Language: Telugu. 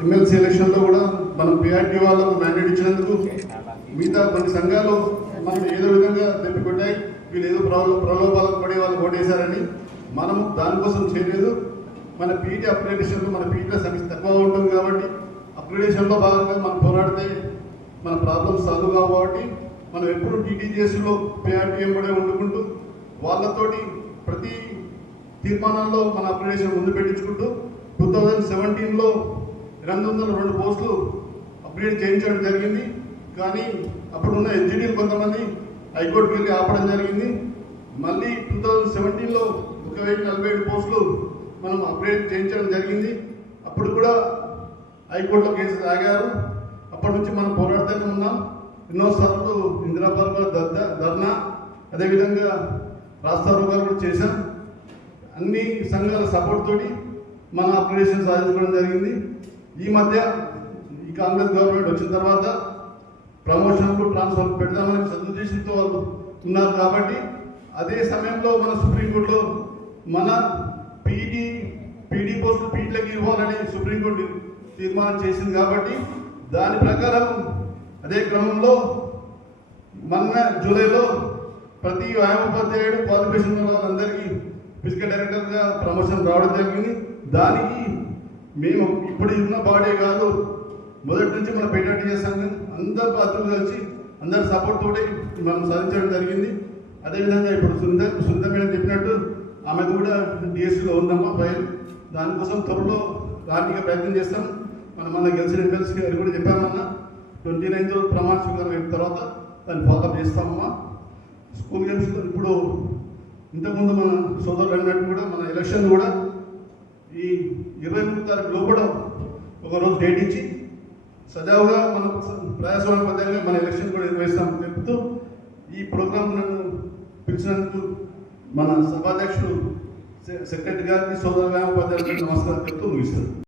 ఎమ్మెల్సీ ఎలక్షన్లో కూడా మనం పిఆర్టీ వాళ్ళకు మ్యాండేట్ ఇచ్చినందుకు మిగతా కొన్ని సంఘాలు మనం ఏదో విధంగా తెప్పికొట్టాయి వీళ్ళు ఏదో ప్రలోభాలకు పడి వాళ్ళు ఓటేశారని మనం దానికోసం చేయలేదు. మన పీటీ అప్గ్రేడేషన్లో మన పీటీలో సంఖ్య తక్కువ ఉంటుంది కాబట్టి అప్గ్రేడేషన్లో భాగంగా మనం పోరాడితే మన ప్రాబ్లమ్స్ సాల్వ్ కావు కాబట్టి మనం ఎప్పుడు టీటీజీఎస్లో పిఆర్టీఎం కూడా వండుకుంటూ వాళ్ళతోటి ప్రతి తీర్మానాల్లో మన అప్గ్రేడేషన్ ముందు పెట్టించుకుంటూ టూ థౌజండ్ సెవెంటీన్లో రెండు వందల రెండు పోస్టులు అప్గ్రేడ్ చేయించడం జరిగింది. కానీ అప్పుడున్న ఎస్జిడీలు కొంతమంది హైకోర్టుకు వెళ్ళి ఆపడం జరిగింది. మళ్ళీ టూ థౌజండ్ సెవెంటీన్లో ఒక వెయ్యి నలభై ఏడు పోస్టులు మనం అప్గ్రేడ్ చేయించడం జరిగింది. అప్పుడు కూడా హైకోర్టులో కేసు ఆగారు. అప్పటి నుంచి మనం పోరాడుతూనే ఉన్నాం. ఎన్నోసార్లు ఇందిరా పార్క్ దర్దా ధర్నా అదేవిధంగా రాస్తారోగాలు కూడా చేశాం. అన్ని సంఘాల సపోర్ట్ తోటి మన అప్గ్రేడేషన్ సాధించడం జరిగింది. ఈ మధ్య ఈ కాంగ్రెస్ గవర్నమెంట్ వచ్చిన తర్వాత ప్రమోషన్లు ట్రాన్స్ఫర్ పెడదామని సదుద్దేశంతో వాళ్ళు ఉన్నారు కాబట్టి అదే సమయంలో మన సుప్రీంకోర్టులో మన పీడీ పీడీ పోస్టులు పీటీలకు ఇవ్వాలని సుప్రీంకోర్టు తీర్మానం చేసింది కాబట్టి దాని ప్రకారం అదే క్రమంలో మొన్న జూలైలో ప్రతి వ్యాయామోపాధ్యాయుడు క్వాలిఫికేషన్ ఉన్న వాళ్ళందరికీ ఫిజికల్ డైరెక్టర్గా ప్రమోషన్ రావడం జరిగింది. దానికి మేము ఇప్పుడు ఉన్న బాడీ కాదు. మొదటి నుంచి మనం పెట్టినట్టు చేస్తాం సంఘం అందరు బాధ్యులు కలిసి అందరి సపోర్ట్ తోటి మనం సాధించడం జరిగింది. అదేవిధంగా ఇప్పుడు సుంద సుందమైన చెప్పినట్టు ఆమెది కూడా డిఎస్సీలో ఉందమ్మా ఫైల్. దానికోసం త్వరలో రానిగా ప్రయత్నం చేస్తాం. మనం మన గెలిచిన ఎమ్మెల్సీ గారు కూడా చెప్పామన్నా ట్వంటీ నైన్త్ ప్రమాణ స్వీకారం అయిన తర్వాత దాన్ని ఫాలోఅప్ చేస్తామమ్మా. స్కూల్ గేమ్స్ ఇప్పుడు ఇంతకుముందు మన సోదరులు అన్నట్టు కూడా మన ఎలక్షన్ కూడా ఈ ఇరవై మూడు తారీఖు లోపల ఒకరోజు డేట్ ఇచ్చి సజావుగా మన ప్రజాస్వామ్యబద్ధంగా మన ఎలక్షన్ కూడా నిర్వహిస్తామని చెప్తూ ఈ ప్రోగ్రాం నన్ను పిలిచినందుకు మన సభాధ్యక్షుడు సెక్రటరీ గారికి సోదర వ్యాయామోపాధ్యాయులకు నమస్కారం చెప్తూ ముగిస్తాను.